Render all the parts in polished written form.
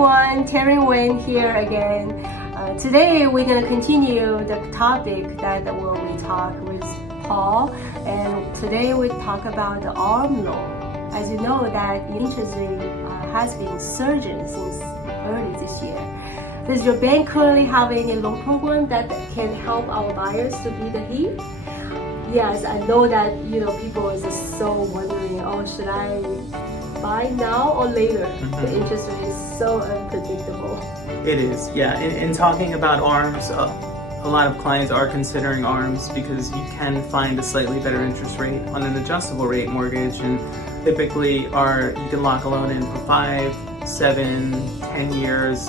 everyone, Terry Wen here again. Today we're going to continue the topic that we talk with Paul, and today we talk about the ARM loan. As you know that interest rate has been surging since early this year. Does your bank currently have any loan program that can help our buyers to beat the heat? Yes, I know that people are just so wondering, oh, should I buy now or later? The interest rate is so unpredictable. It is, yeah. In talking about ARMs, a lot of clients are considering ARMs because you can find a slightly better interest rate on an adjustable rate mortgage, and typically you can lock a loan in for 5, 7, 10 years,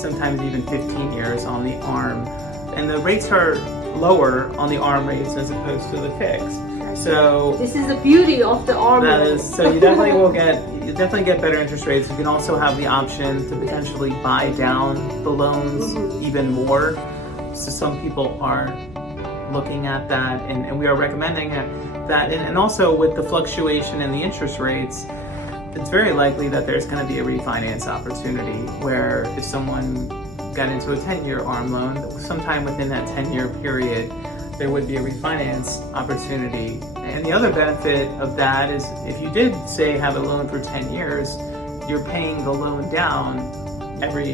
sometimes even 15 years on the ARM. And the rates are lower on the ARM rates as opposed to the fixed. So this is the beauty of the ARM. That is, so you definitely get better interest rates. You can also have the option to potentially buy down the loans even more. So some people are looking at that, and we are recommending that. And also with the fluctuation in the interest rates, it's very likely that there's going to be a refinance opportunity where if someone got into a 10-year ARM loan, sometime within that 10-year period, there would be a refinance opportunity. And the other benefit of that is if you did, say, have a loan for 10 years, you're paying the loan down every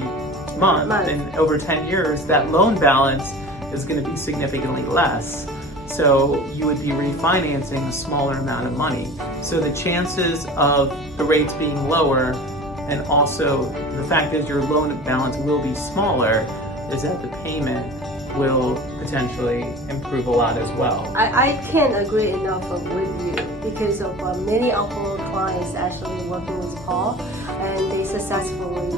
month. And over 10 years, that loan balance is going to be significantly less. So you would be refinancing a smaller amount of money. So the chances of the rates being lower, and also the fact that your loan balance will be smaller, is that the payment will potentially improve a lot as well. I can't agree enough with you because of many of our clients actually working with Paul, and they successfully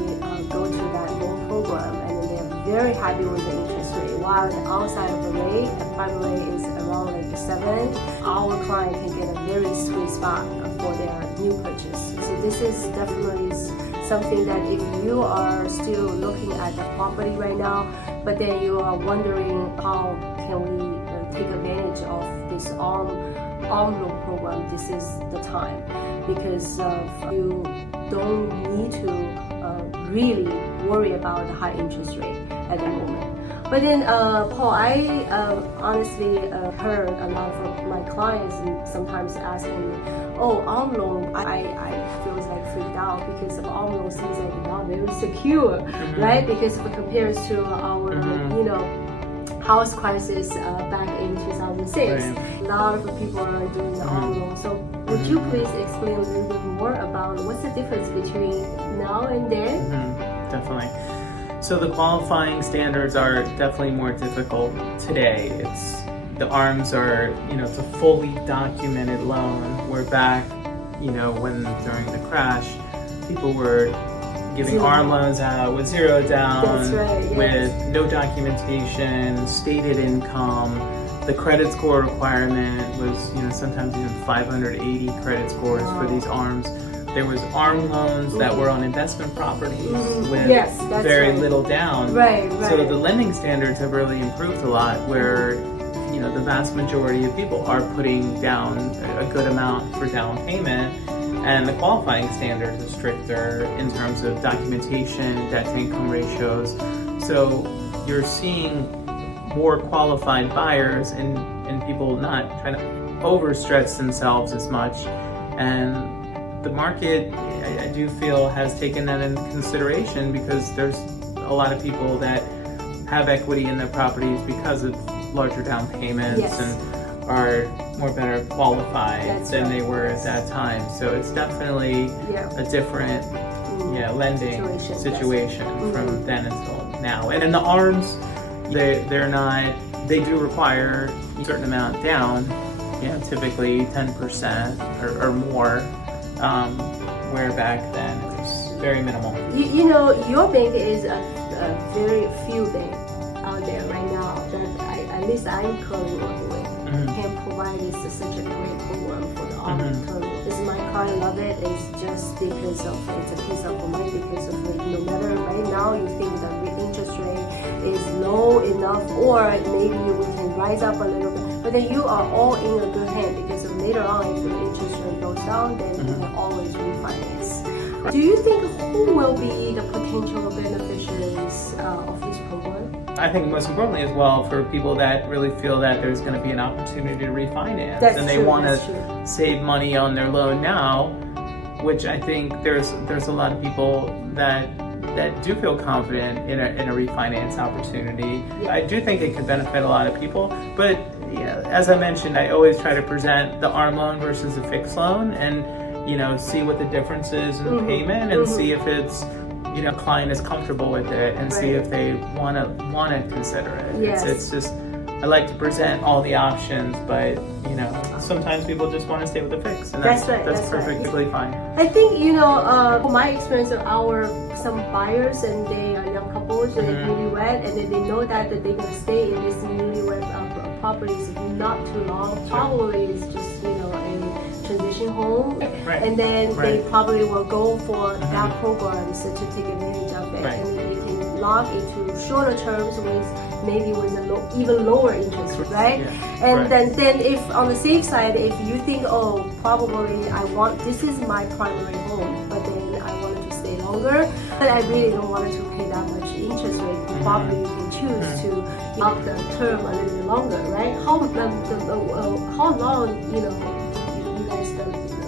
go through that loan program, and they're very happy with the interest rate. While the outside of the rate, the prime rate is around like 7, our client can get a very sweet spot for their new purchase. So this is definitely something that if you are still looking at the property right now, but then you are wondering how can we take advantage of this ARM loan program, this is the time, because you don't need to really worry about the high interest rate at the moment. But then, Paul, I honestly heard a lot of my clients sometimes asking me, oh, ARM loan, I feel like freaked out because of ARM loan seems like not very secure, right? Because if it compares to our, house crisis back in 2006, a lot of people are doing the ARM loan. So would you please explain a little bit more about what's the difference between now and then? Definitely. So the qualifying standards are definitely more difficult today. The ARMs are, it's a fully documented loan. We're back, when during the crash, people were giving ARM loans out with zero down, with no documentation, stated income. The credit score requirement was, sometimes even 580 credit scores for these ARMs. There was ARM loans that were on investment properties with very little down. So the lending standards have really improved a lot, where the vast majority of people are putting down a good amount for down payment, and the qualifying standards are stricter in terms of documentation, debt to income ratios. So you're seeing more qualified buyers and people not trying to overstretch themselves as much. And the market, I do feel, has taken that into consideration because there's a lot of people that have equity in their properties because of larger down payments and are better qualified than they were at that time. So it's definitely a different lending situation from then until now. And in the ARMs, they do require a certain amount down, typically 10% or more, where back then it was very minimal. Your bank is a very few bank out there right now that at least I'm currently working with can provide such a great program for the ARM term. Because my client love it. It's just because of it's a piece of mind, because of no matter right now you think that the interest rate is low enough, or maybe we can rise up a little bit, but then you are all in a good hand, because later on if the interest rate goes down, then you can always refinance. Do you think who will be the potential beneficiaries of this program? I think most importantly as well for people that really feel that there's going to be an opportunity to refinance That's and they true, want that's to true. save money on their loan now, which I think there's a lot of people that do feel confident in a refinance opportunity. Yeah. I do think it could benefit a lot of people, but yeah, as I mentioned, I always try to present the ARM loan versus a fixed loan and see what the difference is in the payment and see if it's client is comfortable with it and see if they want to consider it. Yes. It's just I like to present all the options, but sometimes people just want to stay with the fix, and that's perfectly fine. I think from my experience of some buyers and they are young couples, they're newlywed, and then they know that they're going to stay in this newlywed properties not too long. Probably it's just a transition home, and then they probably will go for that program to take advantage of it, and then they can lock into shorter terms maybe with a even lower interest rate, right? And then if on the safe side, if you think, oh, probably this is my primary home, but then I wanted to stay longer, but I really don't want to pay that much interest rate, probably you can choose to up the term a little bit longer, right? How long, you guys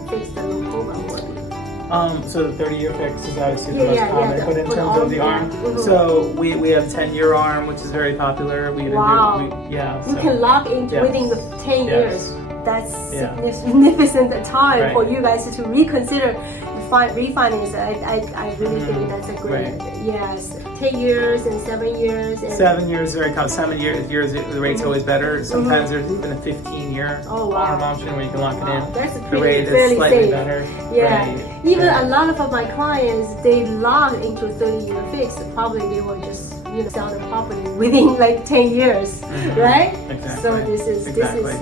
fix the loan program will be? So the 30-year fix is obviously the most common, but in for terms of the ARM, so we have 10-year ARM, which is very popular. We you can lock in within the 10 years. That's significant time for you guys to reconsider refinance. I really think that's a great yes. 10 years and 7 years. And 7 years is very common. 7 years the rate's always better. Sometimes there's even a 15-year ARM option where you can lock it in. That's the rate is slightly safe. Better. Even a lot of my clients, they lock into 30-year fix. Probably they will just sell the property within like 10 years, right? Exactly. So this is actually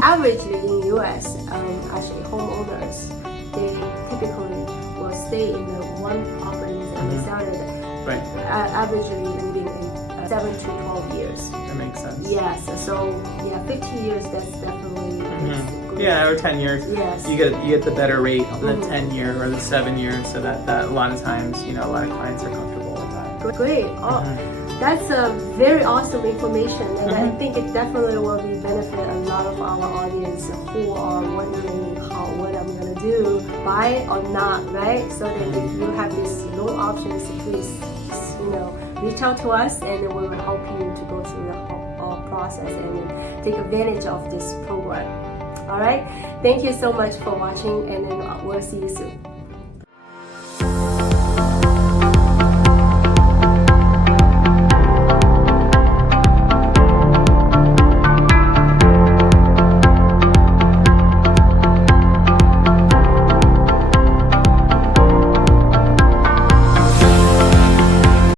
averagely in US, actually homeowners, they typically will stay in the one property and they sell it. Averagely within 7 to 12 years. That makes sense. Yes. So 15 years. That's definitely or 10 years. Yes. You get the better rate on the 10-year or the 7 years, so that a lot of times a lot of clients are comfortable with that. Great. That's a very awesome information, and I think it definitely will be benefit a lot of our audience who are wondering what I'm gonna do, buy or not, right? So that if you have these loan options, please reach out to us, and then we will help you to go through the whole process and take advantage of this program. All right. Thank you so much for watching, and then we'll see you soon.